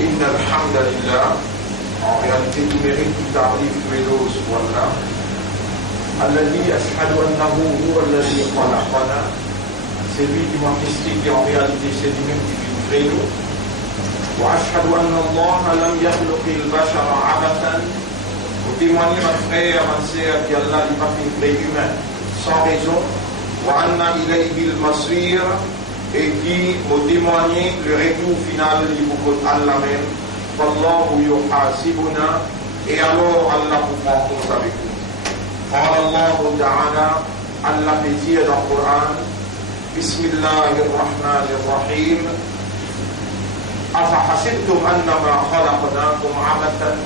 إن الحمد لله en réalité tout mérite tout arrive tout voilà الذي أشهد أنه هو الذي خلقنا c'est lui qui m'a mystique et en réalité c'est lui-même qui nous crée nous وأشهد أن الله لم يخلق البشر عبثا pour témoigner ma frère ma sœur qui Allah n'a pas fait créer humain sans raison وأن إليه المصير et qui m'ont témoigné le retour final du beaucoup Allah même والله يحاسبنا et alors Allah vous prend compte avec nous قال الله تعالى Allah fait dire dans le Coran بسم الله الرحمن الرحيم أفحسبتم أنما خلقناكم عبثا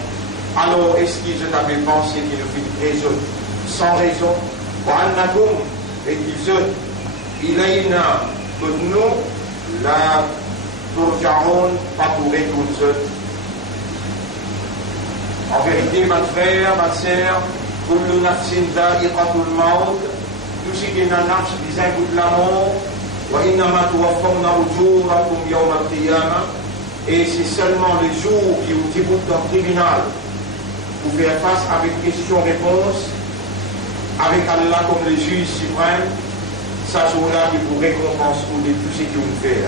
alors est-ce que je t'avais pensé qu'il nous fait raison sans raison وأنكم et qu'ils êtes إلينا que nous la turjaoun pas pour tous. En vérité, ma frère, ma sœur, kullu nafsin dha'iqatul maut, tout ce qui est un nafs des un goût de la mort, wa innama tuwaffawna ujurakum yawm al-qiyamah, et c'est seulement le jour qui vous débute dans le tribunal pour faire face avec question-réponse, avec Allah comme le juge suprême, ça jour-là qui vous récompense pour de tout ce que vous faites.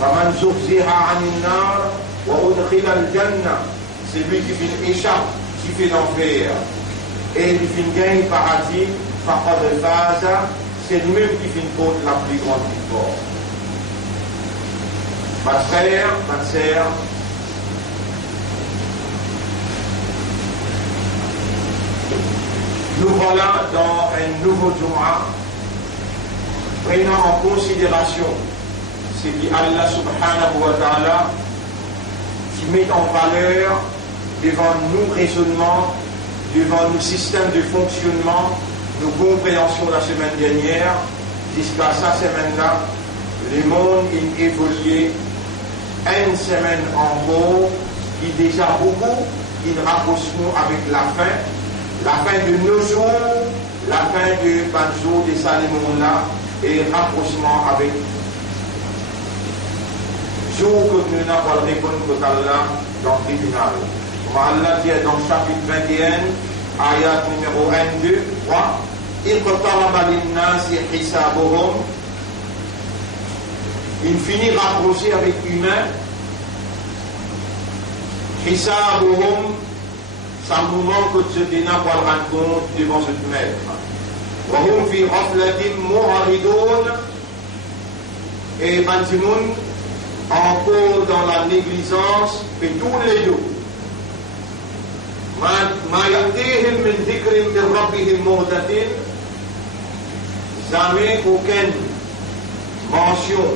فَمَنْ زُحْزِحَ عَنِ النَّارِ وَأُدْخِلَ الْجَنَّةَ c'est lui qui fait échappe, qui fait l'enfer. Et il fait gagne paradis, فَقَدْ فَازَ c'est lui-même qui fait une faute la plus grande victoire. Ma frère, ma sœur, nous voilà dans un nouveau Jumu'ah prenant en considération ce qui Allah subhanahu wa ta'ala qui met en valeur devant nos raisonnements, devant nos systèmes de fonctionnement, nos compréhensions de la semaine dernière, jusqu'à cette semaine-là, le monde a évolué une semaine en cours, qui déjà beaucoup, qui rapprochement avec la fin de nos jours, la fin de Banjo, de Salimon-là, et rapprochement avec jour que nous n'avons pas répondu que Allah dans le tribunal. Comme Allah dit dans le chapitre 21, ayat numéro 1, 2, 3, il finit rapproché avec humain. Hisabuhum, c'est un moment que tu n'as pas rendre compte devant ce maître. وهم في غفلة معرضون et Bantimoun encore dans la négligence et tous les deux ما يأتيهم من ذكر من ربهم محدث jamais aucune mention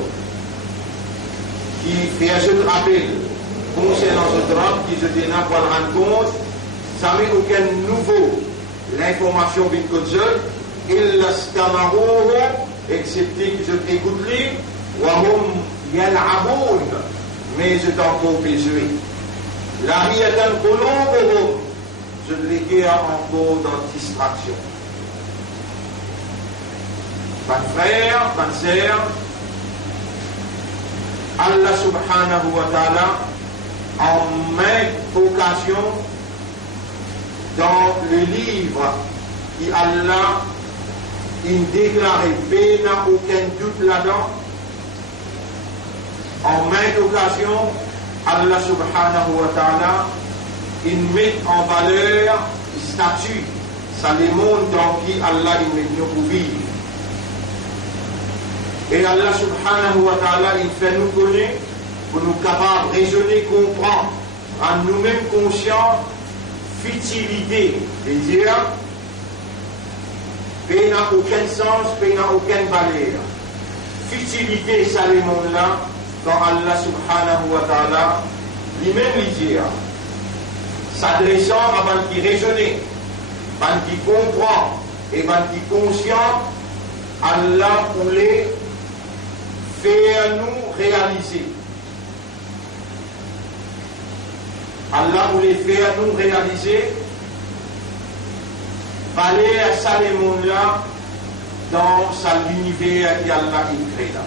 qui fait un jeu de rappel concernant ce drame qui se déna pour le rendre compte jamais aucun nouveau l'information vite que seul إلا استمعوه excepté que je t'écoute lui وهم يلعبون mais je t'en peux jouer لهية قلوبهم je les garde encore dans distraction. Mon frère, ma sœur, Allah subhanahu wa ta'ala en maintes occasions dans le livre qui Allah il déclare paix n'a aucun doute là-dedans. En maintes occasions, Allah subhanahu wa ta'ala il met en valeur le statut, ça les mondes dans qui Allah il met nous pour vivre. Et Allah subhanahu wa ta'ala il fait nous connaître pour nous capables de raisonner, comprendre, en nous-mêmes conscients, futilité, c'est-à-dire paix n'a aucun sens, paix n'a aucune valeur. Futilité, ça les mondes là, quand Allah subhanahu wa ta'ala lui-même lui dit, s'adressant à man qui raisonne, man qui comprend et man qui conscient, Allah voulait faire nous réaliser. Allah voulait faire nous réaliser, aller à ça les mondes là, dans sa l'univers qui Allah il crée là.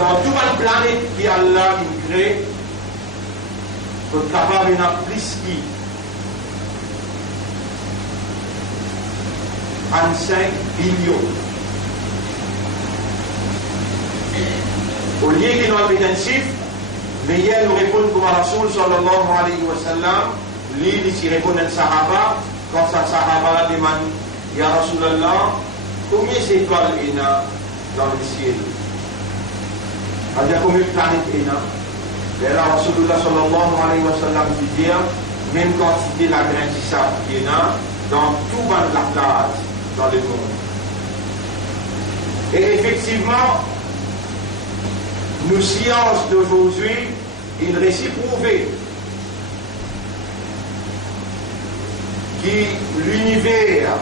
dans toute la planète qui Allah il crée, pour capable d'en plus qui en 5 billions. Au lieu qu'il nous ait un chiffre, mais il nous répond comme Rasoul sallallahu alayhi wa sallam, lui il répond à un sahaba, quand sa sahaba demande, Ya Rasulallah, combien d'étoiles il y a dans le ciel? C'est-à-dire combien de planètes il y a? Et là, Rasulullah sallallahu alayhi wa sallam dit, même quantité la graine de sable qu'il y a dans tout la place, dans le monde. Et effectivement, nos sciences d'aujourd'hui, ils réussissent à prouver que l'univers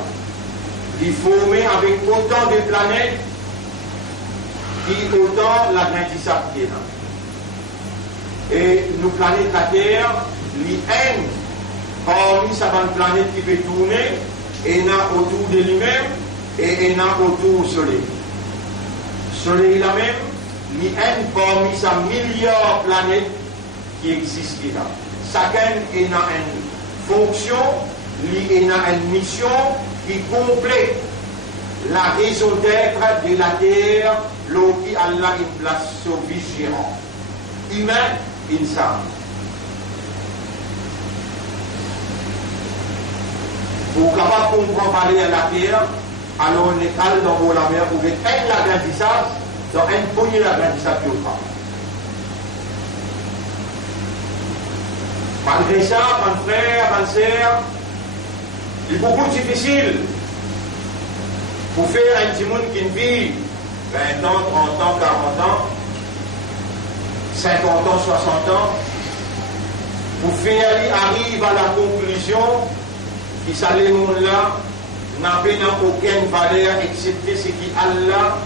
est formé avec autant de planètes qui autant la graine de sable qu'il y a. Et nos planètes, la Terre, l'IN, parmi sa planète qui peut tourner, et il y a autour de lui-même, et il y a autour du Soleil. Le Soleil là même, l'IN, parmi sa milliards de planètes qui existent là. Chacun il a une fonction, il a une mission qui complète la raison d'être de la Terre, là où Allah il place sur vigérant. Humain, insan. Pour capable de comprendre parler à la terre, alors on est calme dans la mer, pour être l'agrandissage, dans un poignet l'agrandissage qui est au pas. Malgré ça, mon frère, ma soeur, il est beaucoup difficile pour faire un petit monde qui vit 20 ans, 30 ans, 40 ans, 50 ans, 60 ans, pour faire arrive à la conclusion que ça les monde-là n'avait aucune valeur excepté ce qui Allah,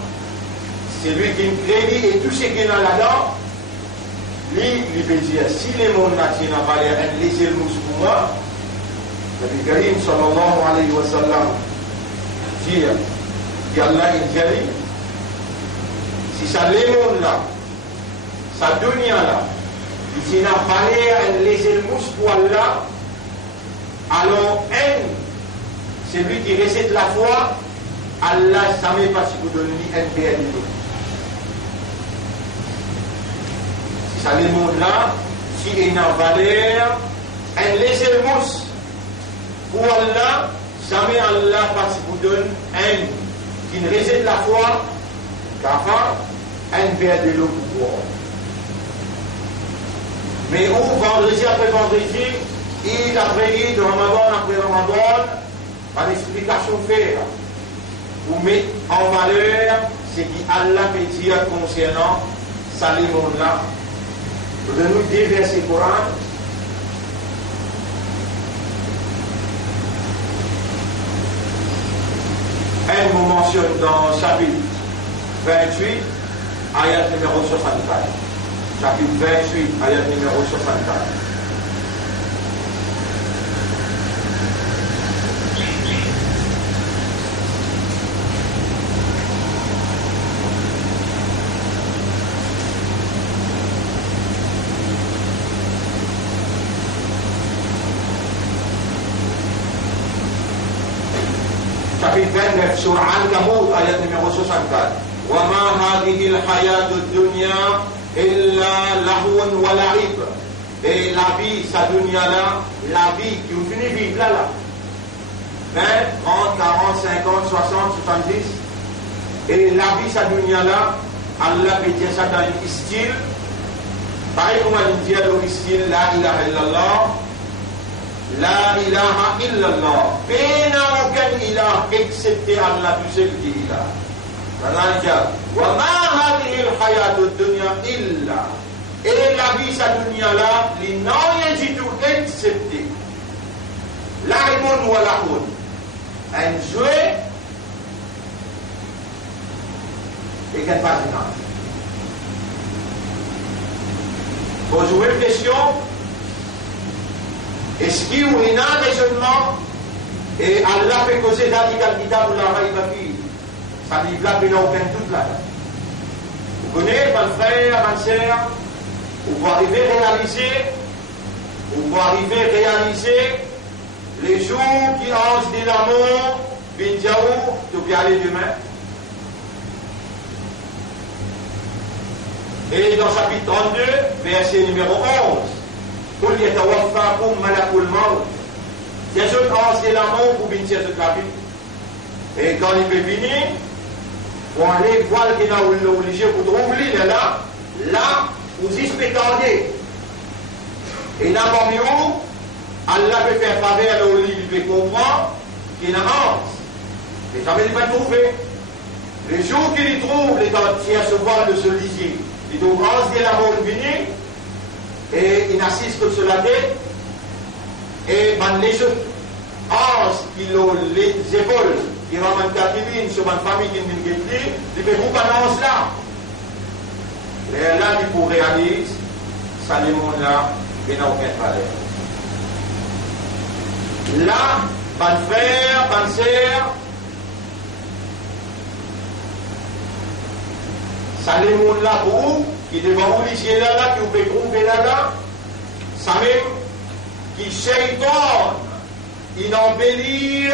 c'est lui qui me crédit et tout ce qui est là-dedans, lui, il peut dire si les mondes là qui n'ont valeur, laissez-le pour moi. Nabi Karim sallallahu alayhi wa sallam dit qu'Allah il dit si ça les mondes là, sa dunya là, il n'a pas l'air de laisser le mousse pour Allah, alors c'est lui qui récite la foi, Allah ne savait pas si vous donnez un père de l'autre. Si ça les mondes là, s'il n'a pas l'air, elle laisse le mousse pour Allah, jamais Allah pas si vous donne un qui ne récite la foi, car un père de l'autre pour vous. Mais où, vendredi après vendredi, Eid après Eid, Ramadan après Ramadan, par l'explication faire, pour mettre en valeur ce qu'Allah peut dire concernant ça les mondes là. Nous donnons des versets Coran. Un nous mentionne dans chapitre 28, ayat numéro 64. Chapitre 28, ayat numéro 64. Chapitre 29, sur Al-Kabut, ayat numéro 64. وَمَا هَذِهِ الْحَيَاةُ الدُّنْيَا إِلَّا لَهْوٌ وَلَعِبٌ. Et la vie, sa dunya là, la vie qui vous finit vivre là, 20, 30, 40, 50, 60, 70. Et la vie, sa dunya là, Allah peut dire ça dans le style. Pareil comme on dit dans le style, La ilaha illallah. La ilaha illallah. Il n'y a aucun ilah excepté Allah, tout seul qui est ilah. وَمَا هَذِهِ الْحَيَاةُ الدُّنْيَا إِلَّا. Et la vie, sa dunya là, il n'y a rien du tout excepté. L'arimun wa l'ahun. Un jouet et qu'un patinage. Posez une question. Est-ce qu'il y a un raisonnement et Allah fait causer d'Adikal Kitab ou la Raïba Fi? Ça livre là, il n'y a aucun doute là. Vous connaissez, mon frère, ma soeur, vous arriver à réaliser les jours qui ange de l'amour, Bindiaou, tu peux aller demain. Et dans chapitre 32, verset numéro 11, قل يتوفاكم ملك الموت. C'est ce ange de l'amour pour Bindiaou ce chapitre. Et quand il peut venir, pour aller voir le qu'il a obligé pour trouver là, vous y spectatez. Et dans le milieu, Allah peut faire faveur au lit, il peut comprendre qu'il y a un ange. Mais jamais il va trouver. Le jour qu'il y trouve, les entiers se voient de ce lisier. Il trouve ange de l'amour venir, et il n'assiste que sur la tête, et les anges qui ont les épaules, qui ramènent Katibine sur ma famille qui est venue, il peut vous annoncer là. Et là, il faut réaliser, ça les mondes là, il n'y a aucun problème. Là, mon frère, ma soeur, ça les mondes là pour vous, qui devant vous lisier là, qui vous pouvez trouver là, ça même, qui shaitan, il embellit,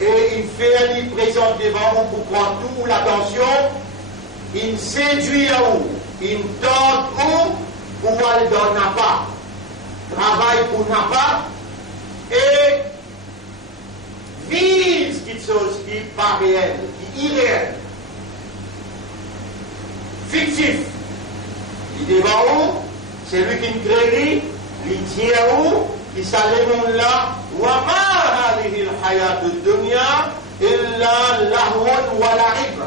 et il fait il présente devant vous pour prendre toute l'attention, il séduit à vous, il tente vous pour aller dans n'a pas, travaille pour n'a pas, et vise quelque chose qui n'est pas réel, qui est irréel, fictif. Il est devant vous, c'est lui qui nous crée, il dit à vous, qui s'allume là, وَمَا هَذِهِ الْحَيَاةُ الدُّنْيَا إِلَّا لَهْوٌ وَلَعِبٌ.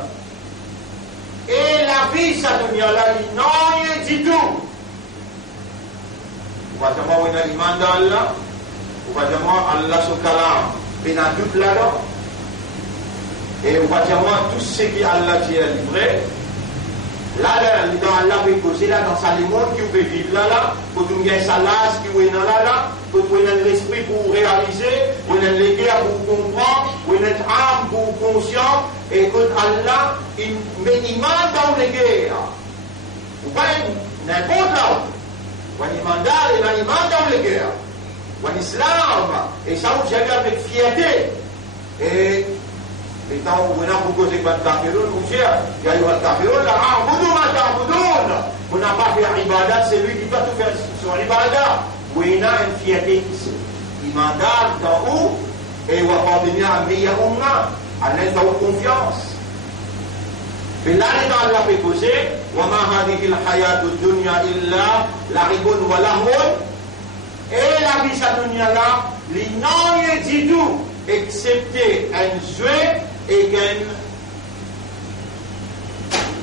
Et la vie, ça devient là, il n'a rien du tout. Vous voyez comment on a l'imam d'Allah, vous voyez comment Allah se calme, il y a tout là-dedans. Et vous voyez comment tout ce qui Allah dit est livré. Là, dans Allah peut causer, là, dans sa monde qui peut vivre là, pour nous gagner sa lasse qui est là, pour nous donner l'esprit pour réaliser, pour nous donner l'équerre pour comprendre, pour nous donner l'âme pour conscience, et que Allah, il met l'imam dans l'équerre. Vous voyez, n'importe là, ou un imandal et un imam dans l'équerre, ou un islam, et ça, vous avez avec fierté. Et quand vous n'avez pas causé pas de kafirun, vous dites, il y a eu un kafirun, là, vous n'avez pas fait ibadat, c'est lui qui doit tout faire sur l'ibadat. Vous avez une fierté ici. Il mandate dans vous, et vous appartenez à un meilleur umma, à l'aise de votre confiance. Mais là, dans Allah peut causer, وَمَا هَذِهِ الْحَيَاةُ الدُّنْيَا إِلَّا لَعِبٌ وَلَهْوٌ. Et la vie, cette dunya-là, il n'a rien du tout, excepté un jouet, et qu'un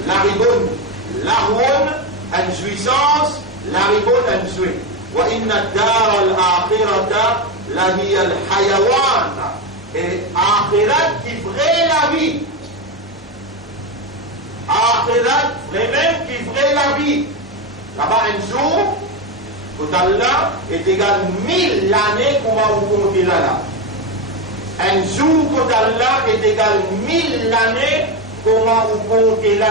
laribun, lahun, une jouissance, laribun, un jouet. Wa inna dar al-akhirata la hiya al-hayawan. Et akhirat qui vraie la vie. Akhirat vraiment qui vraie la vie. Là-bas, un jour, pour Allah, est égal 1000 années qu'on va vous compter là. Un jour que Allah est égal 1000 années, comment vous comptez là.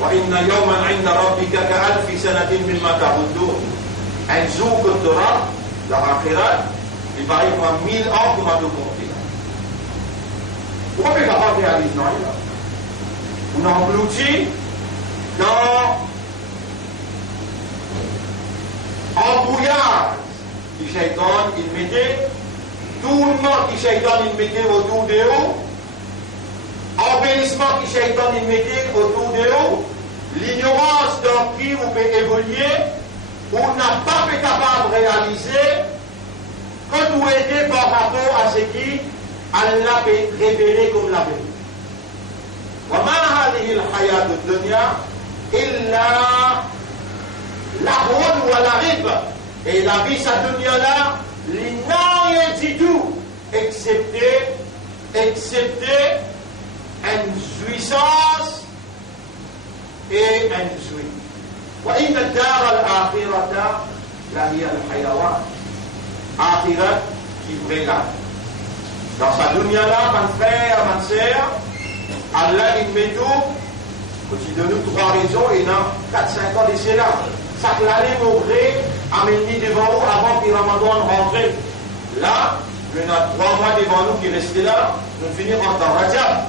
وَإِنَّ يَوْمًا عِنْدَ رَبِّكَ كَأَلْفِ سَنَةٍ مِّمَّا تَعُدُّونَ. Un jour que tu auras, dans l'akhirat, il va y avoir 1000 ans pour te compter. Pourquoi ne pas réaliser là? On engloutit dans embrouillage qui shaitan il mettait, tout le monde qui shaitan il mettait autour de eux, embellissement qui shaitan il mettait autour de eux, l'ignorance dans qui vous pouvez évoluer, on n'a pas été capable de réaliser que nous aider par rapport à ce qui Allah peut révéler comme la vérité. وَمَا هَذِهِ الْحَيَاةُ الدُّنْيَا إِلَّا لَهْوٌ وَلَعِبٌ. Et la vie, cette dunya-là, il n'a rien du tout, excepté une jouissance et un jouit. وَإِنَّ الدَّارَ الْآخِرَةَ لَهِيَ الْحَيَوَانِ. Akhirat qui vraie là. Dans sa dunya là, mon frère, ma sœur, Allah il met tout, aussi de nous 3 raisons et dans 4-5 ans d'ici là. Ça que l'année m'ouvrait, amener devant nous avant que Ramadan rentre. Là, il y a 3 mois devant nous qui restent là, nous finirons dans Rajab.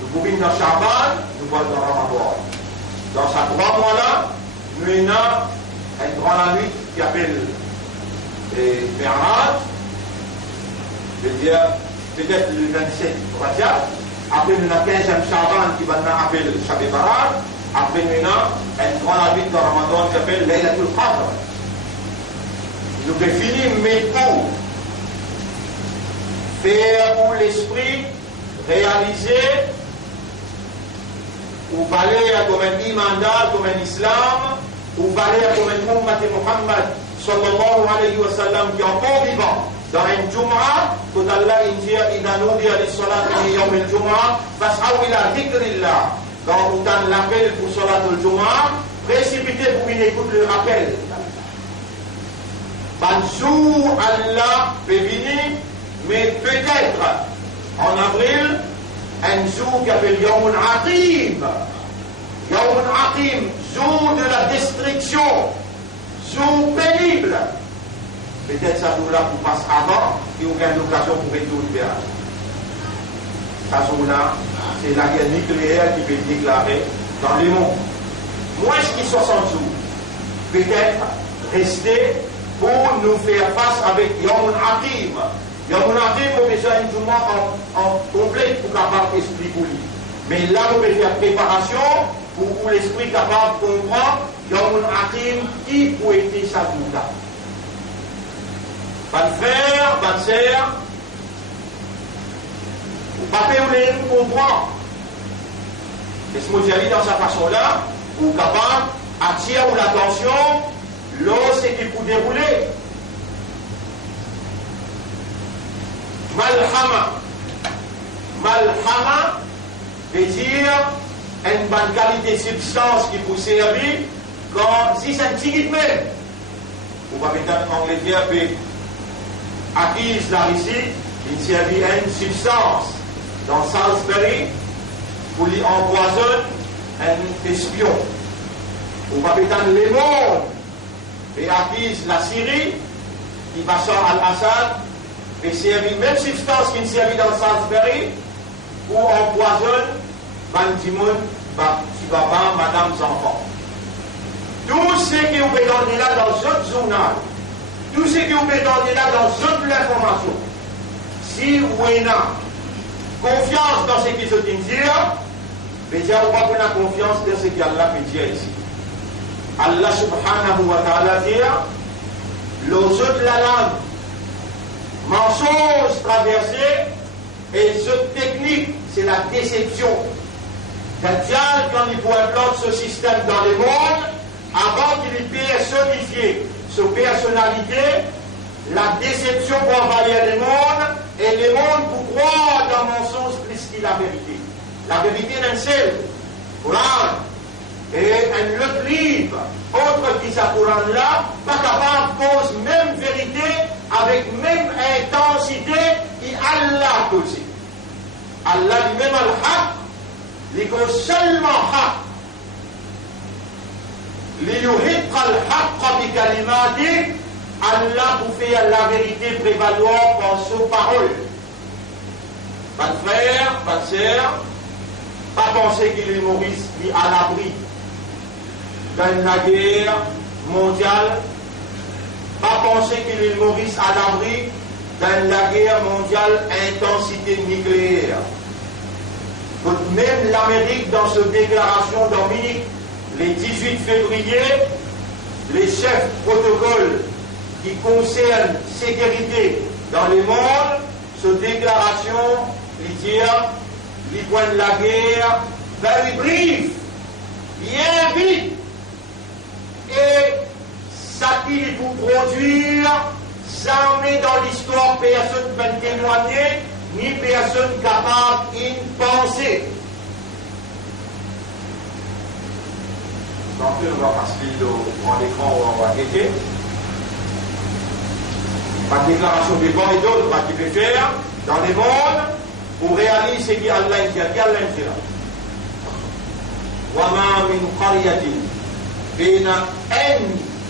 Nous pouvons dans Shaban, nous voyons dans Ramadan. Dans ces 3 mois là, nous avons une grande nuit qui appelle Mi'raj, c'est-à-dire peut-être le 27 Rajab. Après, nous avons 15e Shaban qui va nous appeler Shab Barat. Après, nous avons une grande nuit dans Ramadan qui s'appelle Laylatul Qadr. Nous avons fini, mais pour faire pour l'esprit réaliser ou valer comme un imandat, comme un islam, ou valer comme un ummat Muhammad sallallahu alayhi wa sallam qui est encore vivant. Dans une Jum'a, quand Allah dit إِذَا نُودِيَ لِلصَّلَاةِ مِنْ يَوْمِ الْجُمْعَةِ فَاسْعَوْا إِلَى ذِكْرِ اللَّهِ. Quand on donne l'appel pour Salat al-Jum'a, précipitez pour qu'il écoute le rappel. Banzou Allah peut venir, mais peut-être en avril, un jour qui appelle Yawmun Aqim. Yawmun Aqim, jour de la destruction, jour pénible. Peut-être ça jour-là vous passe avant et vous avez l'occasion pour retourner vers. Ça jour-là, c'est la guerre nucléaire qui peut déclarer dans le monde. Moins que 60 jours. Peut-être rester pour nous faire face avec Yawmun Aqim. Yawmun Aqim, on a besoin d'une journée en complet pour capable d'esprit pour lui. Mais là, on peut faire préparation pour l'esprit capable de comprendre Yawmun Aqim qui peut être sa journée. Bonne frère, bonne sœur, vous ne pouvez pas comprendre. Et ce que j'ai dit dans sa façon-là, vous êtes capable d'attirer l'attention lorsqu'il peut dérouler. Malhama. Malhama veut dire une bonne qualité de substance qui peut servir quand si c'est un petit guide même. Vous pouvez mettre en Angleterre, acquise là ici, il servit à une substance dans Salisbury pour lui empoisonner un espion. Vous pouvez mettre le monde et acquise la Syrie, qui Bachar al-Assad, et servit même substance qui servit dans Salisbury pour empoisonner Bandimoun, Papa, Madame, enfants. Tout ce qui vous est donné là dans ce journal, tout ce qui vous est donné là dans toute l'information, si vous avez confiance dans ce qui se dit, déjà vous n'avez pas confiance dans ce qu'Allah peut dire ici. Allah subhanahu wa ta'ala dit, le jeu de la langue, mensonge traversé, et cette technique, c'est la déception. Dajjal, quand il implante ce système dans le monde, avant qu'il ait personnifié sa personnalité, la déception pour envahir le monde, et le monde pour croire dans le mensonge plus que la vérité. La vérité d'un seul, Coran, et un autre livre, autre qui sa Coran là, pas capable de cause même vérité, avec même intensité, et Allah aussi. Allah lui-même al-haq, il cause seulement haq. ليحق الحق بكلماته Allah pour faire la vérité prévaloir par ses paroles. Pas de frère, pas de sœur, pas penser qu'il est Maurice ni à l'abri dans la guerre mondiale, pas penser qu'il est Maurice à l'abri dans la guerre mondiale intensité nucléaire. Donc même l'Amérique dans cette déclaration Dominique, le 18 février, les chefs protocole qui concernent sécurité dans le monde, cette déclaration, ils disent, les points de la guerre, very brief, bien vite, et ça qui pour produire, jamais dans l'histoire, personne ne peut témoigner, ni personne capable de penser. Donc, on va passer en écran où on va guetter. Par déclaration des bons et d'autres, qui peut faire, dans le monde pour réaliser ce qu'Allah dit. وَمَا مِنْ قَرْيَةٍ بين un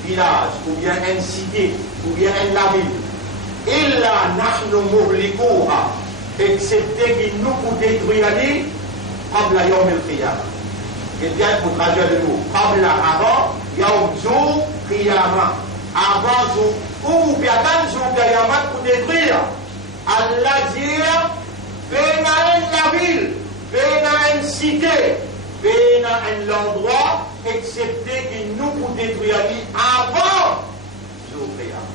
village ou bien une cité ou bien une ville إِلَّا نَحْنُ مُهْلِكُوهَا excepté qu'il nous pour détruire قبل يوم القيامة. Quelqu'un pour traduire le mot قبل avant يوم jour قيامة avant jour ou bien dans jour قيامة pour détruire. Allah dit بين une ville بين une cité بين un endroit excepté qu'il nous pour détruire avant jour قيامة.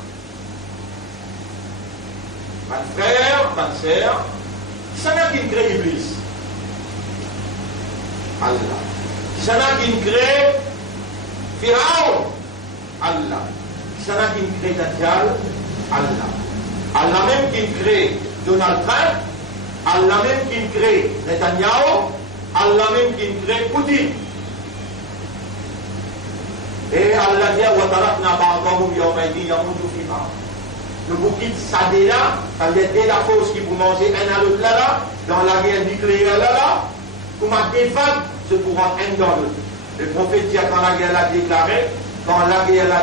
Mon frère, ma sœur, ça n'a qu'une crée Iblis. Allah. Ça n'a qu'une crée Pharaon. Allah. Ça n'a qu'une crée Dajjal. Allah. Allah même qui crée Donald Trump. Allah même qui crée Netanyahu. Allah même qui crée Poutine. Et Allah dit wa tarakna ba'dahum yawmaydin yamutu fi ba'd. Nous vous quittons ça déjà, c'est la force qui vous mangez un à l'autre là, dans la guerre nucléaire là, pour ma défendre, se pourront un dans l'autre. Le prophète dit quand la guerre l'a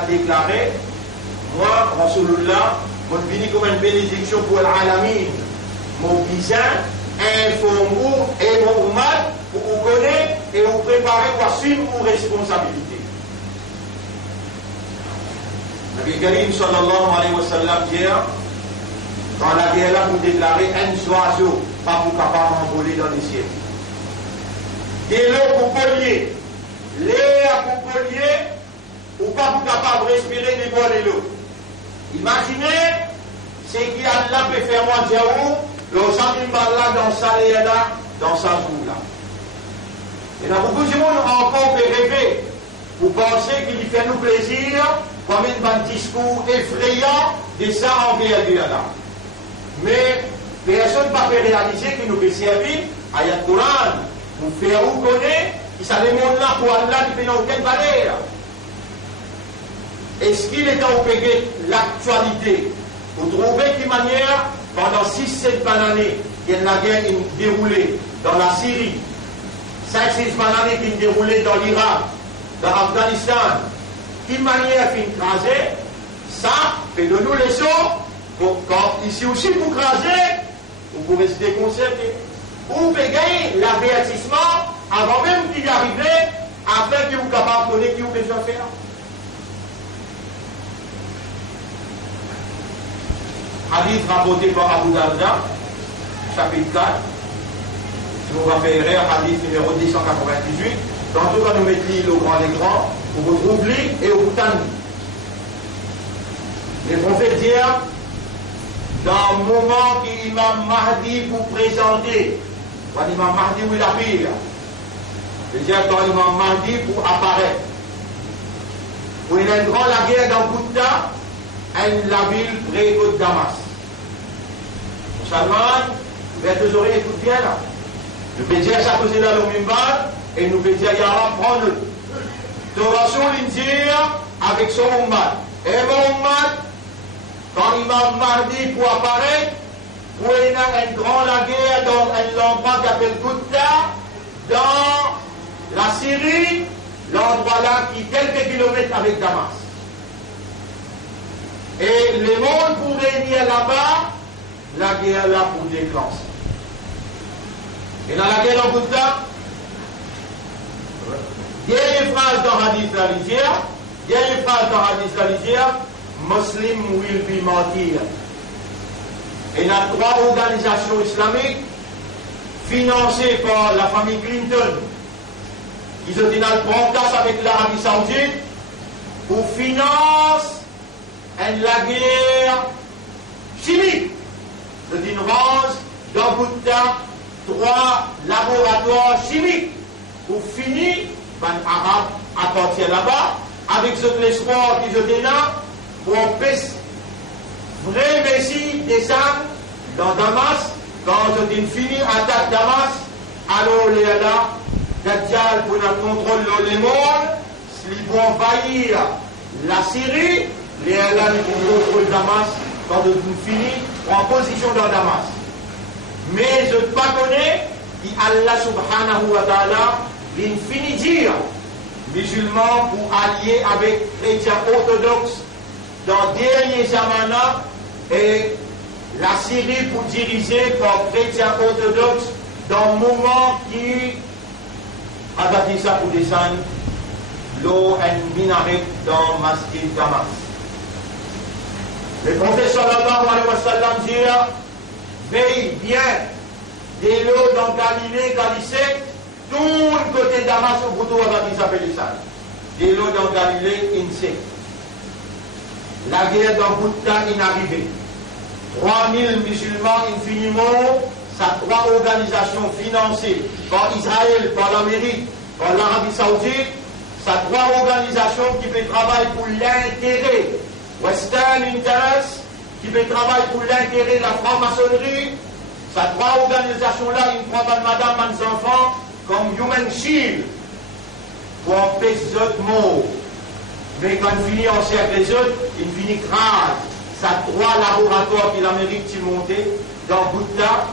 déclaré, moi, Rasulullah, je finis comme une bénédiction pour l'alamin, mon bizarre, informe et mon mal, pour vous connaître et vous préparer pour assumer vos responsabilités. Nabi Karim sallallahu alayhi wa sallam dit quand la guerre là vous déclarez un oiseau pas pour capable d'envoler dans les cieux. Et l'eau pour collier, l'air pour collier, ou pas pour capable de respirer les bois de l'eau. Imaginez ce qui Allah peut faire moi dire où l'ensemble là dans sa l'air là, dans sa joue là. Et là beaucoup de monde encore peut rêver pour penser qu'il fait nous plaisir. Comme un discours effrayant de ça en réalité là. Mais personne ne va réaliser que nous peut servir à la Coran, nous faire ou connaître, qui ça demande là pour Allah qui fait aucune valeur. Est-ce qu'il est en payer l'actualité pour trouver de manière, pendant 6-7 années, il y a la guerre qui déroulée dans la Syrie, 5-6 années qui déroulée dans l'Irak, dans l'Afghanistan, qui manière fin craser, ça fait de nous les choses, quand ici aussi pour craser, vous pouvez se déconcerter. Vous pouvez gagner l'avertissement avant même qu'il y arrive, afin que vous soyez capable de donner ce que vous avez besoin de faire. Hadith rapporté par Abu Darda, chapitre 4, je vous rappellerai hadith numéro 298. Dans tout cas, nous mettons au grand écran, pour vous trouver et au bouton. Les prophètes disent, dans le moment que l'imam Mahdi vous présenter, quand l'imam Mahdi vous l'appelle, c'est-à-dire quand l'imam Mahdi vous apparaît, vous avez une grande guerre dans Bouddha, la ville près de Damas. Salman, vous êtes aux oreilles, écoute bien là. Je peux dire ça que c'est là le mimbar, et nous pouvons dire, Yara, prends-le. Rasul dire avec son ummat. Et mon ummat, quand l'imam Mahdi pour apparaître, pour y avoir une grande guerre dans un endroit qui s'appelle Ghouta, dans la Syrie, l'endroit là qui est quelques kilomètres avec Damas. Et le monde pour réunir là-bas, la guerre là pour déclencher. Et dans la guerre en Ghouta, il y a une phrase dans Hadith Al-Izya, Muslim will be martyr. Et il y a 3 organisations islamiques financées par la famille Clinton, qui ont été dans le brancas avec l'Arabie Saoudite, pour financer la guerre chimique. De une rose, dans Bouddha, 3 laboratoires chimiques pour finir. Les Arabes appartiennent là-bas, avec ce l'espoir qu'ils ont là, pour empêcher vrai messie des âmes dans Damas, quand ils ont fini attaque Damas, alors les là, Dajjal pour le contrôle le monde, ils vont envahir la Syrie, les là, ils vont contrôler Damas, quand ils ont fini en position dans Damas. Mais je ne pas connais, dit Allah subhanahu wa ta'ala, l'infini dire, musulmans pour allier avec chrétiens orthodoxes dans le dernier zamana et la Syrie pour diriger par chrétiens orthodoxes dans le moment qui a bâti ça pour descendre l'eau et minaret dans Masjid Damas. Le prophète sallallahu alayhi wa sallam dit, veille bien de l'eau dans Galilée, Galilée, tout le côté Damas au bout de s'appelle ça. De l'eau dans Galilée, insecte. La guerre dans Bouddha est arrivée. 3000 musulmans infiniment, ça 3 organisations financées par Israël, par l'Amérique, par l'Arabie Saoudite, ça 3 organisations qui fait travail pour l'intérêt Western Interest, qui fait travail pour l'intérêt de la franc-maçonnerie, ça 3 organisations-là, ils prennent madame, mes enfants, comme Human Shield, pour empêcher les autres morts. Mais quand il finit en cercle les autres, il finit grave. Ça 3 laboratoires que l'Amérique a monté dans Bouddha.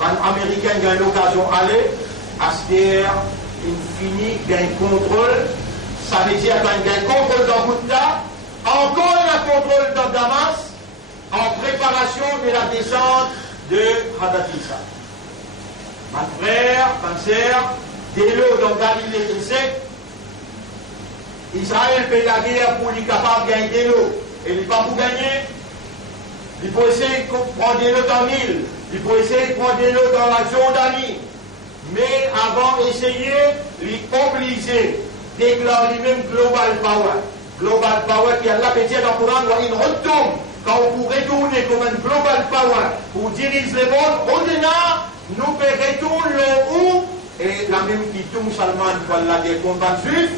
Quand les Américains ont l'occasion d'aller, à ce terre, il finit d'un contrôle. Ça veut dire qu'il y a un contrôle dans Bouddha, encore un contrôle dans Damas, en préparation de la descente de Hadatissa. Ma frère, ma sœur, dès l'eau dans Galilée, il sait, Israël fait la guerre pour être capable de gagner de l'eau. Et il n'est pas pour gagner. Il faut essayer de prendre de l'eau dans l'île. Il faut essayer de prendre de l'eau dans la Jordanie. Mais avant d'essayer, il est obligé de déclarer lui-même Global Power. Global Power qui a la pétière dans le Coran, il retourne. Quand on peut retourner comme un Global Power pour diriger le monde, au-delà, nous pouvons retourner le où, et la même qui tombe Salman, voilà des combats juifs.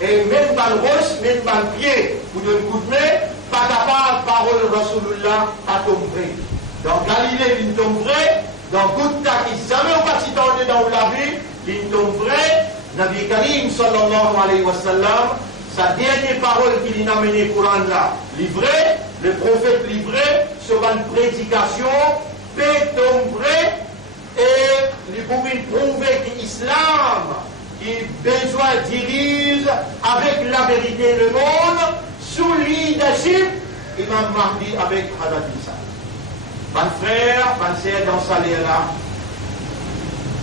Et même dans le roche, même dans le pied, pour donner un coup de main, pas capable, parole de Rasulullah, pas tomber. Dans Galilée, il tombe vrai. Dans Bouddha, qui jamais au bâtiment dans la vie, il tombe vrai. Nabi Karim, sallallahu alayhi wa sallam, sa dernière parole qu'il a amenée au Coran là, livré, le prophète livré, sur une prédication, paix tombe vrai, et il pouvait prouver que l'islam, qui besoin dirige avec la vérité le monde, sous leadership, Imam Mahdi avec Hadatissa. Mon frère, ma sœur dans sa là,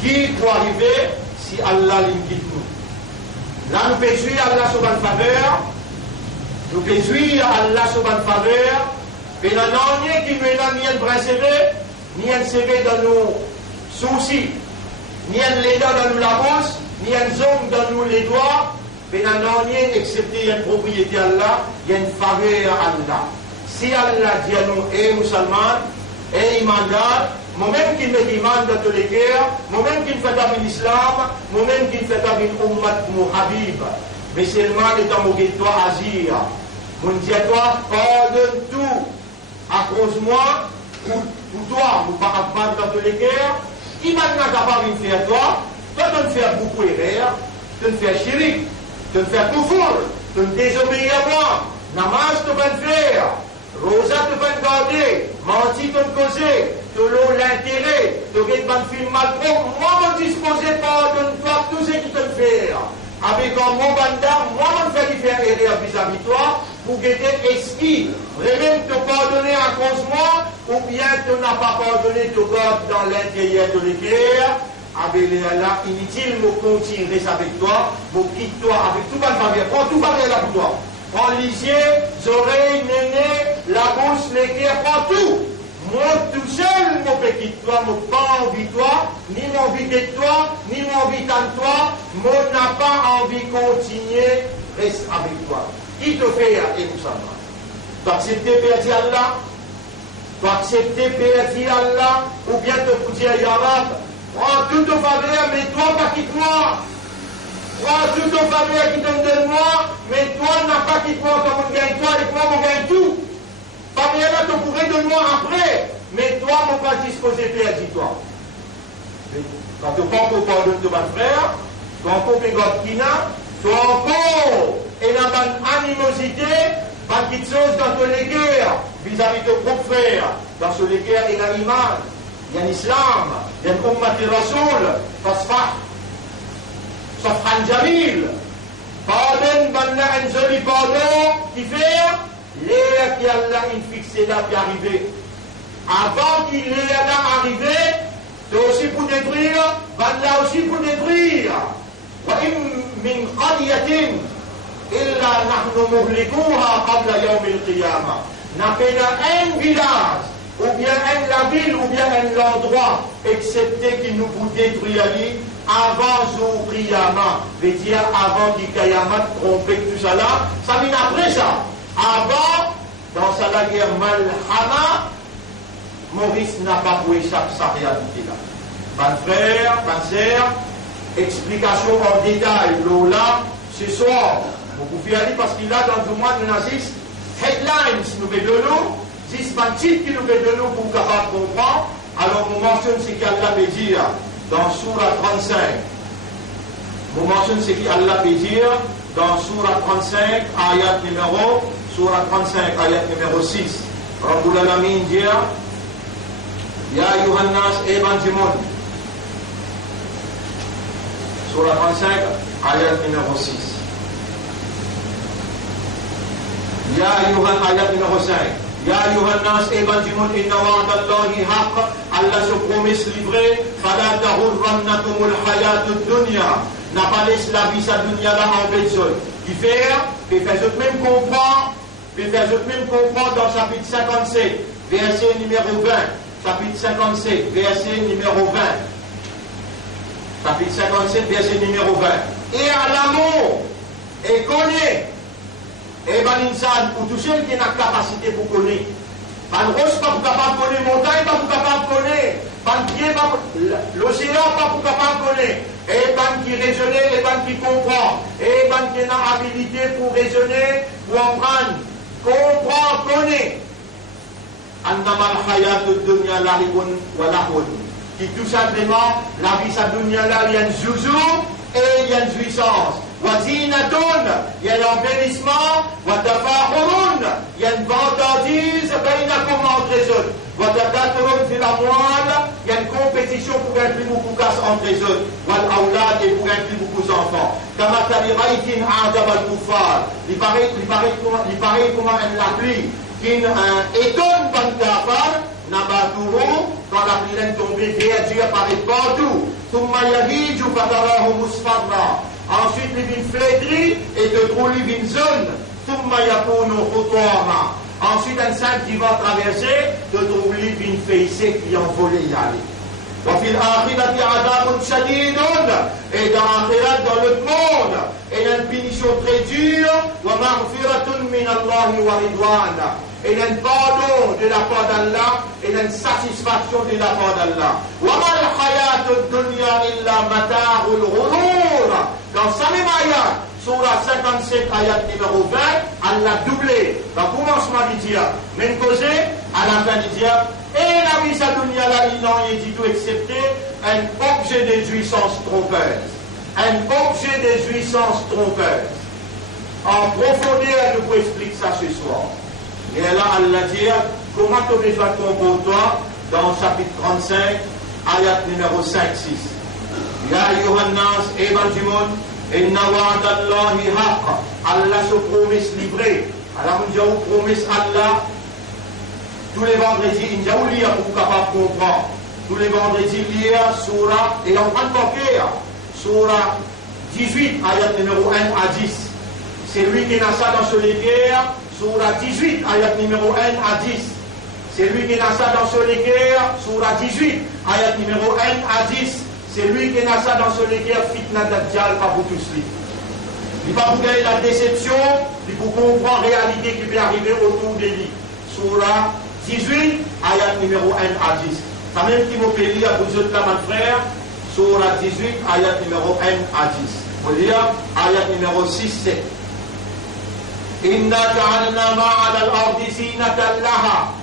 qui peut arriver si Allah l'inquiète nous? Là, nous pouvons jouir Allah sur une faveur, nous pouvons jouir Allah sur une faveur, mais nous n'avons rien qui nous donne ni un brin CV, ni un CV dans nos soucis, ni un léda dans nos labos, ni un zoom dans nous les doigts, mais nous n'avons rien excepté une propriété Allah, il y a une faveur à Allah. Si Allah dit à nous, musulmans, imandat, moi-même qui me demande dans tous les guerres, moi-même qui me fait avec l'islam, moi-même qui me fait avec l'ummat Habib, mais seulement étant mon toi agir. Mon dit à toi, pardonne tout, à cause de moi, pour toi, nous ne pas battre dans tous les guerres, imagine capable de faire toi de me faire beaucoup erreur, de me faire chirik, de me faire kufur, de me désobéir à moi, namaz te va faire, rosa te va garder, mentir te causer, de l'eau l'intérêt, de faire un film mal propre, moi me disposer pardonne-toi tout ce qui te fait. Avec un mot bandar, moi me faire erreur vis-à-vis de toi, pour guetter esquive, vraiment te pardonner à cause de moi, ou bien tu n'as pas pardonné, te garde dans l'intérieur de l'équerre. Abelé Allah, inutile, me continuer avec toi, me quitte toi avec tout va bien, prends tout va bien là pour toi. Prends les yeux, les oreilles, néné, la bouche, les cœurs, prends tout. Moi tout seul, mon petit toi, moi pas envie de toi, ni mon envie de toi, ni mon envie de toi, moi n'a pas envie de continuer, reste avec toi. Qui te fait et nous sommes? Tu acceptes perdre Allah? Tu acceptes perdre Allah? Ou bien te dire Yarab? Prends toute ton faveur, mais toi pas quitte-moi. Prends toute ton faveur qui te donne moi, mais toi n'a pas quitte-moi comme on gagne toi, et moi on gagne tout. Faveur là, tu pourrais de moi après, mais toi on pas disposer perdre toi. Quand tu prends pour pardonner de ton frère, tu as encore une godkina, tu as encore une animosité, pas quelque chose dans ton guerre vis-à-vis de ton propre frère. Dans ce guerre, il y a l'image. il y a l'islam, il y a l'ummati rasoul, fasfah, safran jamil, pardon, banna un joli pardon, qui fait, l'air qui Allah a fixé là, qui est arrivé. Avant qu'il ait là arrivé, c'est aussi pour détruire, banna aussi pour détruire. وإن من قرية إلا نحن مهلكوها قبل يوم القيامة. N'a pas un village, ou bien la ville, ou bien l'endroit, excepté qu'il nous vous détruire avant Jour Qiyamah. Veut dire avant qu'il Qiyamah tromper tout ça là. Ça vient après ça. Avant, dans sa guerre Malhama, Maurice n'a pas pu échapper sa réalité là. Ban frère, ban sœur, explication en détail, là, ce soir. Vous pouvez aller parce qu'il a dans le mois de nazis, headlines nous fait de nous, 10 titres qui nous fait de nous pour capable comprendre. Alors, on mentionne ce qu'Allah veut dire dans Surah 35. On mentionne ce qu'Allah veut dire dans Surah 35, ayat numéro, Surah 35, ayat numéro 6. Rabbul Alamin dit, Ya Yohannas Evanjimon. Surah 35, ayat numéro 6. Ya Yohannas, ayat numéro 5. Ya Yohannas, Evanjimon, inna wa'adallahi haqq, Allah se promet livré, fala tahurrannakumul hayatud dunya. N'a pas laissé la vie sa dunya là en besoin. Qui fait même comprendre, dans chapitre 57, verset numéro 20. Chapitre 57, verset numéro 20. Chapitre 57, verset numéro 20. Et à l'amour, et connaît, et ben l'insan, pour tous ceux qui ont la capacité pour connaître. Pas de roche, pas pour capable de connaître, montagne, pas pour capable de connaître, pas de pied, pas pour l'océan, pas pour capable de connaître. Et ben qui raisonne, et ben qui comprend, et ben qui a l'habilité pour raisonner, pour apprendre, comprendre, connaître. Annama al-hayatud dunya lahibun wa lahun. Qui tout simplement, la vie sa dunya là, il y a une zouzou et il y a une jouissance. Wa zinatun, il y a l'embellissement. Wa tafakhurun, il y a une vantardise bainakum entre les autres. Wa takathurun fil amwal, il y a une compétition pour inclure beaucoup casse entre les autres. Wal awlad, et pour inclure beaucoup d'enfants. Kama tabiraitin a'jab al-kuffar. Il paraît comment elle l'applie. Qui étonne Bantafar, Nabatourou, quand la pluie est tombée, Dieu apparaît partout. Toumayahiju Fatarahu Musfarra. Ensuite, il vient flétri et te trouve une zone. Toumayapono Khotouama. Ensuite, un saint qui va traverser, te trouve une feuille sec qui envolée y aller. وفي الآخرة عذاب شديد et dans l'akhirat, dans le monde, il y a une punition très dure ومغفرة من الله ورضوان. Il y a un pardon de la part d'Allah et une satisfaction de la part d'Allah. وما الحياة الدنيا إلا متاع الغرور. Dans sa même ayat, Surah 57, ayat numéro 20, Allah doublé. Dans le commencement du dia, même causé, à la fin du dia, et la vie sa dunya là, il n'en est du tout excepté un objet de jouissance trompeuse. Un objet de jouissance trompeuse. En profondeur, je vous explique ça ce soir. Et là, Allah dit, comment tu as besoin de comportement dans le chapitre 35, ayat numéro 5-6. Ya Yohannas, Evanjimon, inna wa'adallahi haqq. Allah se promet livré. Alors, on dit, on promet Allah. Tous les vendredis, il y a où lire pour capable comprendre. Tous les vendredis, lire Surah, et en train de porter, Surah 18, ayat numéro 1 à 10. C'est lui qui a ça dans ce guerres, Surah 18, ayat numéro 1 à 10. C'est lui qui a ça dans ce guerres, Surah 18, ayat numéro 1 à 10. C'est lui qui a ça dans ce guerres, Fitna Dajjal, pas pour tous les. Il va vous gagner la déception, il faut comprendre la réalité qui peut arriver autour de lui. Surah 18, ayat numéro 1 à 10. Ça même qui vous peut lire, vous autres là, mon frère, Surah 18, ayat numéro 1 à 10. Vous lire, ayat numéro 6, 7. Inna ja'alna ma'ala al-ardi zinatan laha.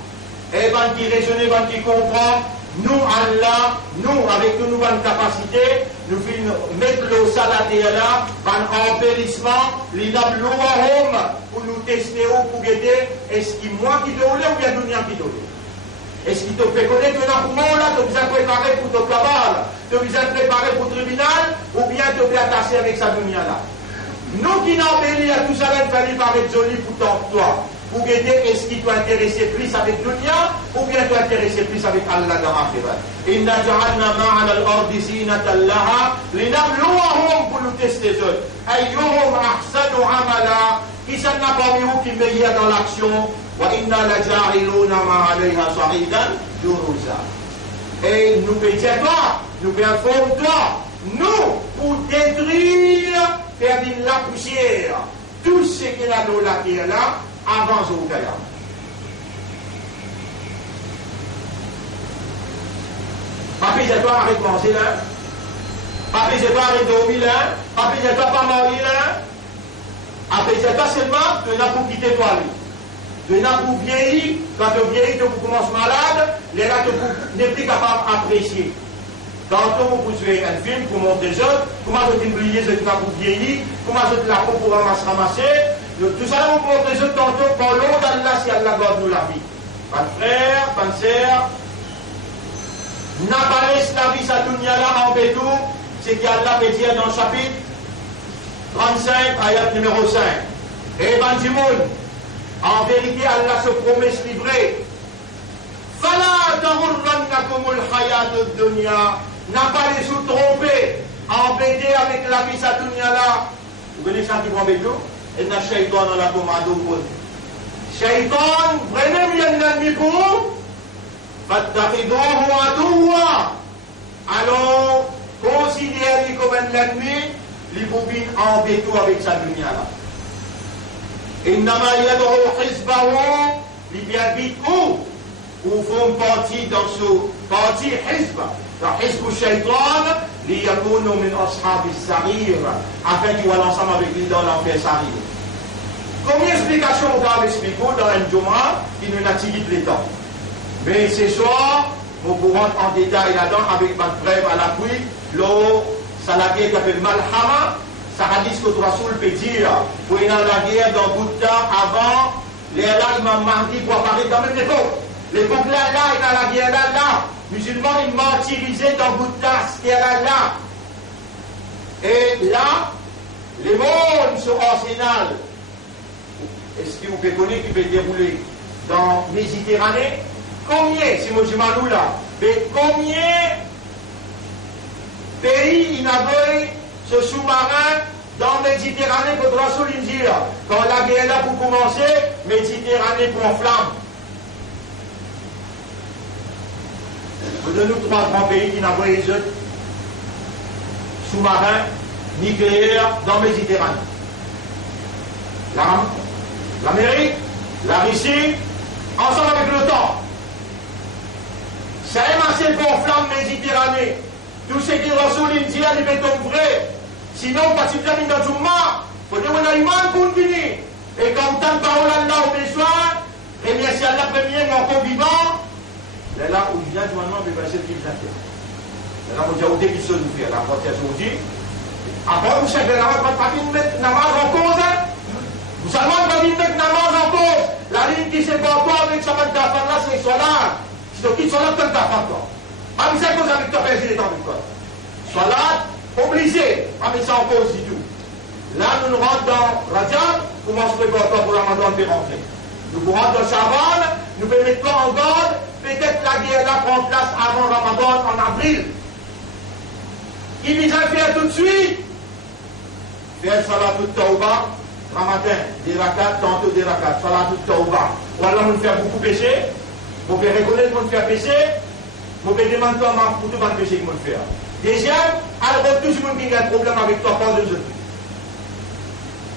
Et ben qui raisonne, ben qui comprend, nous, Allah, nous, avec nous, bonne capacité, nous faisons mettre le salaté là, un embellissement, l'inablouahum, pour nous tester ou pour guetter, est-ce qu'il moi qui doule ou bien nous qui doule. Est-ce qu'il te fait connaître que dans le monde là, tu as besoin de préparer pour ton cabal, tu as besoin de préparer pour le tribunal, ou bien tu es attaché avec sa dunya là. Nous qui n'en bénis à tout ça, il fallait paraître joli pour toi. Pour aider, est-ce qu'il doit intéresser plus avec dunya, ou bien tu intéresser plus avec Allah dans l'akhirat. Inna ja'alna ma'ala al-ardi zinatan laha, linabluwahum pour nous tester eux. Ayyuhum ahsanu amala, qui s'en a parmi vous qui meilleur dans l'action. وَإِنَّا لَجَاعِلُونَ مَا عَلَيْهَا صَعِيدًا جُرُزًا. Et nous pétiens toi, nous informe toi, nous, pour détruire, faire de la poussière, tout ce qui est là, qui est là, avant au Kayam. Pas pétiens-toi avec manger là, pas pétiens-toi avec dormir là, pas pétiens-toi pas mourir là, pétiens-toi seulement, tu n'as pour quitter toi lui. De là pour vieillir, quand tu vieillis, tu commences malade, les là tu n'es plus capable d'apprécier. Tantôt vous jouez un film pour montrer les autres, comment vous oubliez ce qui va pour vieillir, comment vous la peau pour ramasser. Tout ça vous montre les autres tantôt, pour l'eau d'Allah, si Allah garde nous la vie. Pas de frère, pas de sœur, n'a pas laissé la vie sa dunya là en bétou, c'est qu'Allah peut dire dans le chapitre 35, ayat numéro 5. Et ben du monde. En vérité, Allah se promet se livrer. Fala tahurrannakumul hayatud dunya. N'a pas les sous trompés, embêtés avec la vie sa dunya là. Vous connaissez ça qui prend bédo? Et n'a shaitan dans la commande. Shaitan, vraiment il y a un ennemi pour vous. Fattakhiduhu aduwa. Alors, considérez-le comme un ennemi, les bobines embêtés avec sa dunya là. إنما يدعو حزبه ليبيتوا وفهم partie dans ce parti حزب حزب الشيطان ليكونوا من أصحاب السعير afin qu'ils soient ensemble avec lui dans l'enfer Sarir. Combien d'explications on va expliquer dans un Juma qui nous n'attirent les temps. Mais ce soir, nous pourrons en détail là-dedans avec ma preuve à l'appui, l'eau saladier qui s'appelle Malhama. Ça hadith que Rasoul peut dire, pour aller dans la guerre dans bout de temps avant, les là, Imam Mahdi pour apparaître dans la même époque. L'époque là, et dans la guerre là, musulmans, ils martyrisés dans bout de temps, ce qui est là. Et là, les mondes sont arsenal. Est-ce que vous pouvez connaître qui peut dérouler dans Méditerranée? Combien, si moi je m'en là, mais combien pays il avait ce sous-marin dans la Méditerranée que Rasoul dit là. Quand la guerre là pour commencer, Méditerranée prend flamme. De nous trois grands pays qui n'avaient pas de sous-marins nucléaires dans la Méditerranée. L'Amérique, la Russie, ensemble avec l'OTAN. Ça a marché pour flamme Méditerranée. Tout ce qui Rasoul dit là, il est vrai. Sinon, pas si tu as mis dans le monde, il faut dire qu'on a eu mal pour finir. Et quand on tente parole là au besoin, et bien si Allah premier est encore vivant, là où il vient maintenant, il va essayer de vivre. Là, on dit au début de nous faire la protection dit. Après, vous savez, là, on va pas mettre namaz en cause. Vous savez, on va mettre namaz en cause. La ligne qui s'est pas encore avec sa mode d'affaires là, c'est Salat. Si tu quittes Salat, tu as d'affaires. Pas de cause avec ta père, il est dans le code. Salat. Obligé, pas mettre ça en cause du tout. Là, nous nous rentrons dans Rajab, comment on se prépare pour le Ramadan de rentrer. Nous rentrons dans Shaban, nous pouvons mettre en garde, peut-être la guerre là prend place avant Ramadan en avril. Qui vise à faire tout de suite? Faire Salatul Tawbah, Ramadan, des rakats, tantôt des rakats, Salatul Tawbah. Voilà, on fait beaucoup péché, on peut reconnaître qu'on fait péché, on peut demander comment pour tout le péché qu'on fait. Deuxième, alors tout le monde qui a un problème avec toi, pas de Dieu.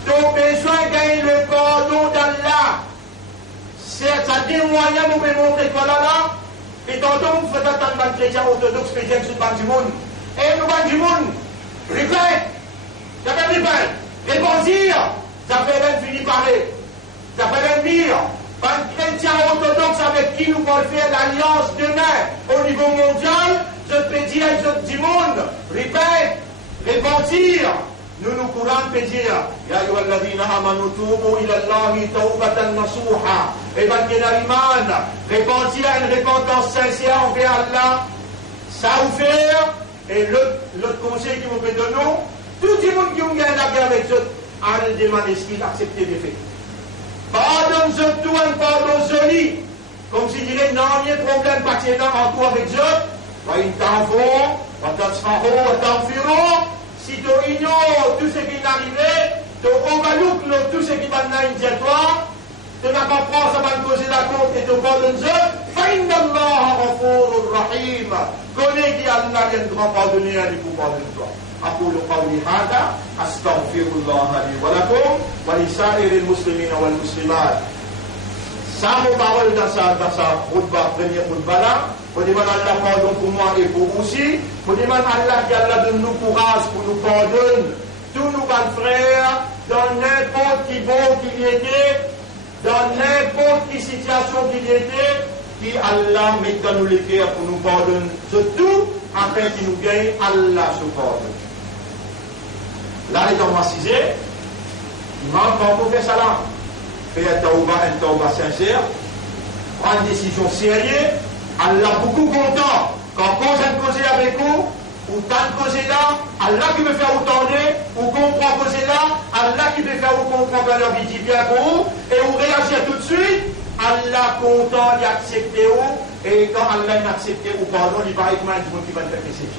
Tu as besoin de gagner le pardon d'Allah. C'est des moyens pour me montrer toi là. Et tantôt, vous faites attendre un chrétien orthodoxe, chrétien sur le banc du monde. Et le banc du monde, répète, ça fait répète, répondir, ça fait même finir parler. Ça fait même dire, un chrétien orthodoxe avec qui nous pouvons faire l'alliance demain au niveau mondial, je peux dire à du monde, répète, repentir, nous nous courons de dire, Ya ayyuhalladhina amanu tubu ila Allahi tawbatan nasuha. Et bien, Kenariman, repentir à une repentance sincère envers Allah, ça vous fait, et l'autre conseil qui vous fait de nous, tout le monde qui a la guerre avec eux, a demandé ce qu'il accepte les faits. Pardonne tout un pardon joli, comme s'il dirait, non, il y a un problème, pas qu'il y a en tout avec eux, une t'envoie, si tu ignores tout ce qui est arrivé, tu overlook tout ce qui va dans une toi, tu n'as pas pris ça va te causer la compte et tu pardonnes eux, فإن الله غفور رحيم. Connais qui Allah vient de pardonner à lui pour pardonner toi. أقول قولي هذا أستغفر الله لي ولكم ولسائر المسلمين والمسلمات. Ça, mon parole dans sa première khutbah là, faut demander Allah pardon pour moi et pour vous aussi. Faut demander Allah qui Allah donne nous courage pour nous pardonner tous nos frères dans n'importe qui bon qu'il y était, dans n'importe quelle situation qu'il y était, qui Allah met dans nous les cœurs pour nous pardonner surtout afin qu'il nous gagne Allah se pardonne. Là, les gens m'assisaient, il manque encore faire ça là. Faire un tauba sincère, prendre une décision sérieuse, Allah beaucoup content. Quand on a causé avec vous, ou tant de causer là, Allah qui veut faire autant ou comprend causer là, Allah qui veut faire vous comprendre leur vie dit bien pour vous, et vous réagissez tout de suite, Allah content d'accepter vous, et quand Allah n'accepte vous, pardon, il va être mal du monde qui va le faire passer.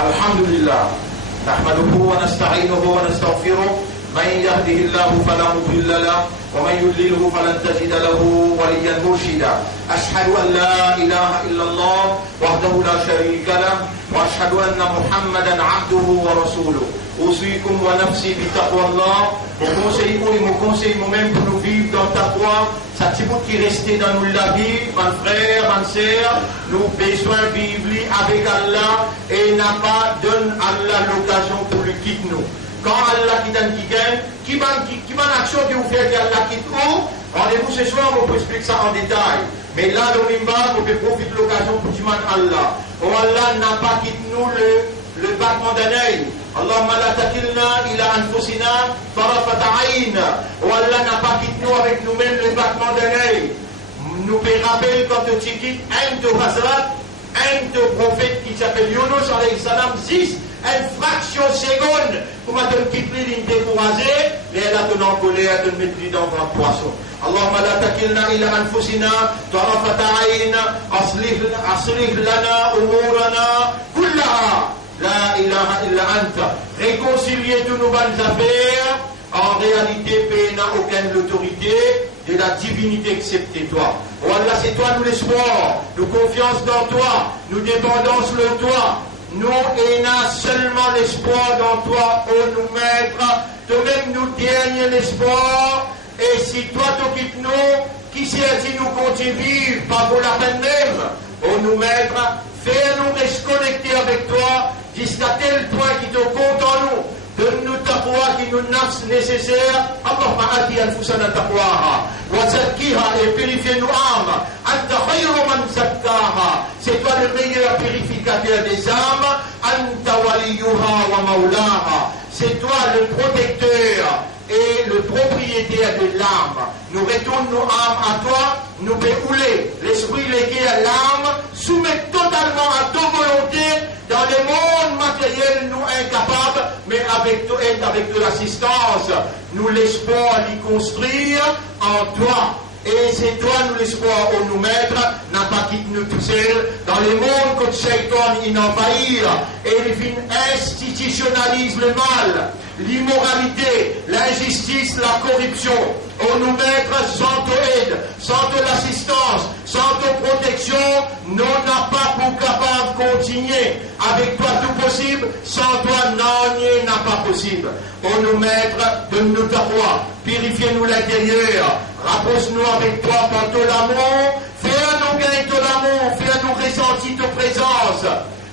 الحمد لله نحمده ونستعينه ونستغفره من يهده الله فلا مضل له ومن يضلله فلن تجد له وليا مرشدا أشهد أن لا إله إلا الله وحده لا شريك له وأشهد أن محمدا عبده ورسوله أوصيكم ونفسي بتقوى الله. Mon conseil moi-même pour nous vivre dans ta foi, ça petit bout qui restait dans nous la vie, mon frère, mon sœur, nous besoin de vivre avec Allah et n'a pas donné Allah l'occasion pour le quitter nous. Quand Allah quitte un qui va l'action que vous faites Allah quitte vous, rendez-vous ce soir, on peut expliquer ça en détail. Mais là, dans l'imba, on peut profiter de l'occasion pour dire Allah. Oh Allah n'a pas quitté nous le battement d'un œil. Allahumma la takilna ila anfusina tarafata ayn. Oh Allah n'a pas quitté nous avec nous-mêmes le battement d'un œil. Nous pouvons rappeler quand tu quittes un de Hazrat, un de prophète qui s'appelle Yunus alayhi salam, 6, une fraction seconde pour ma donner quitte l'île découragée, mais elle a donné en colère de mettre dans votre poisson. اللهم لا تكلنا إلى أنفسنا طرفة عين أصلح لنا أمورنا كلها لا إله إلا أنت. Réconcilier tous nos bonnes affaires. En réalité, pays n'a aucune autorité de la divinité excepté toi. Oh Allah, c'est toi nous l'espoir, nous confiance dans toi, nous dépendance de toi. Nous ayons seulement l'espoir dans toi, oh nous maître. Toi-même nous dernier l'espoir. Et si toi tu quittes nous, qui sait si nous continuons vivre, pas pour la peine même, oh nous maître, fais-nous rester connectés avec toi jusqu'à tel point qui te compte en nous. Donne-nous taqwa qui nous nafs nécessaire. Allahumma ati anfusana taqwaha wa zakkiha et purifie nos âmes. Anta khayru man zakkaha. C'est toi le meilleur purificateur des âmes. Anta waliyuha wa maulaha. C'est toi le protecteur société de l'âme. Nous retournons nos âmes à toi, nous béouler. L'esprit légué à l'âme, soumet totalement à ta volonté. Dans le monde matériel, nous incapables, mais avec ton aide, avec ton assistance, nous l'espoir d'y construire en toi. Et c'est toi, nous l'espoir, où nous mettre, n'a pas quitté nous tout seuls, dans le monde que Shaitan il envahit, et il institutionnalise le mal, l'immoralité, l'injustice, la corruption. On nous mettre sans ton aide, sans ton assistance, sans ton protection, nous n'a pas pour capable de continuer. Avec toi tout possible, sans toi non, n'a pas possible. On nous mettre, donne-nous ta foi, purifie-nous l'intérieur, rapproche-nous avec toi par ton amour, fais-nous gagner ton amour, fais-nous ressentir ta présence.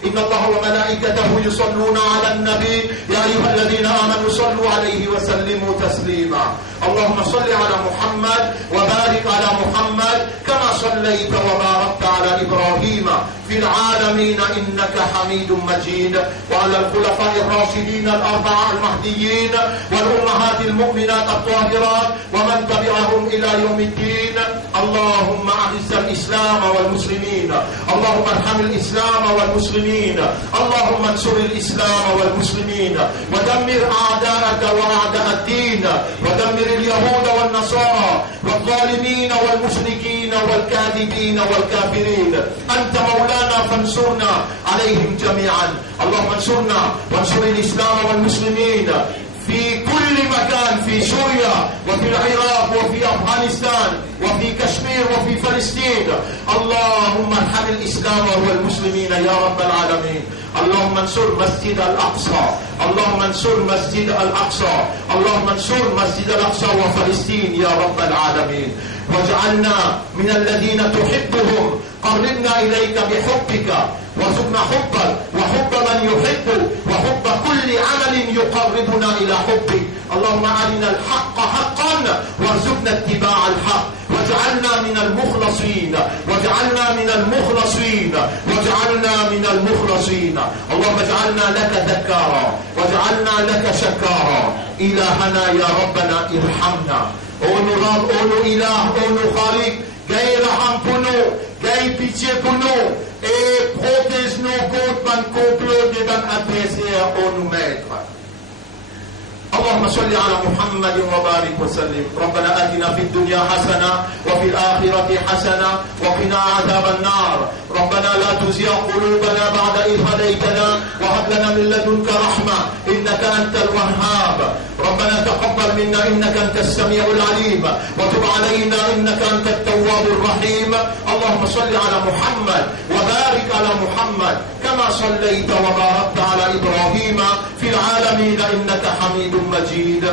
إن الله وملائكته يصلون على النبي يا أيها الذين آمنوا صلوا عليه وسلموا تسليما اللهم صل على محمد وبارك على محمد كما صليت وباركت على إبراهيم في العالمين إنك حميد مجيد وعلى الخلفاء الراشدين الأربعة المهديين والأمهات المؤمنات الطاهرات ومن تبعهم إلى يوم الدين اللهم أعز الإسلام والمسلمين اللهم ارحم الإسلام والمسلمين اللهم انصر الإسلام والمسلمين ودمر أعداءك وأعداء الدين ودمر اليهود والنصارى والظالمين والمشركين والكاذبين والكافرين أنت مولانا فانصرنا عليهم جميعا اللهم انصرنا وانصر الإسلام والمسلمين في كل مكان في سوريا وفي العراق وفي أفغانستان وفي كشمير وفي فلسطين اللهم ارحم الإسلام والمسلمين يا رب العالمين اللهم انصر مسجد الأقصى اللهم انصر مسجد الأقصى اللهم انصر مسجد الأقصى وفلسطين يا رب العالمين واجعلنا من الذين تحبهم قربنا إليك بحبك وارزقنا حبك وحب من يحبك وحب كل عمل يقربنا إلى حبك اللهم أرنا الحق حقا وارزقنا اتباع الحق واجعلنا من المخلصين واجعلنا من المخلصين واجعلنا من المخلصين اللهم اجعلنا لك ذكارا واجعلنا لك شكارا إلهنا يا ربنا ارحمنا أونو رب أونو إله أونو خالق غير رحم pour nous غير pitié pour nous et protège-nous contre un complot de nos adversaires au nous mettre اللهم صل على محمد وبارك وسلم ربنا آتنا في الدنيا حسنة وفي الآخرة حسنة وقنا عذاب النار ربنا لا تزغ قلوبنا بعد إذ هديتنا وهب لنا من لدنك رحمة إنك أنت الوهاب ربنا تقبل منا إنك أنت السميع العليم وتب علينا إنك أنت التواب الرحيم اللهم صل على محمد وبارك على محمد كما صليت وباركت على إبراهيم في العالمين إنك حميد مجيد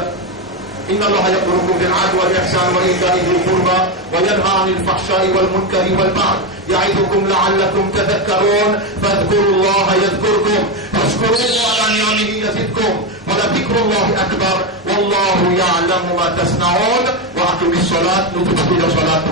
إن الله يأمركم بالعدل والإحسان وإيتاء ذي القربى وينهى عن الفحشاء والمنكر والبغي يعظكم لعلكم تذكرون فاذكروا الله يذكركم واشكروه على نعمه يزدكم ولذكر الله أكبر والله يعلم ما تصنعون وأقم الصلاة نتبع إلى صلاة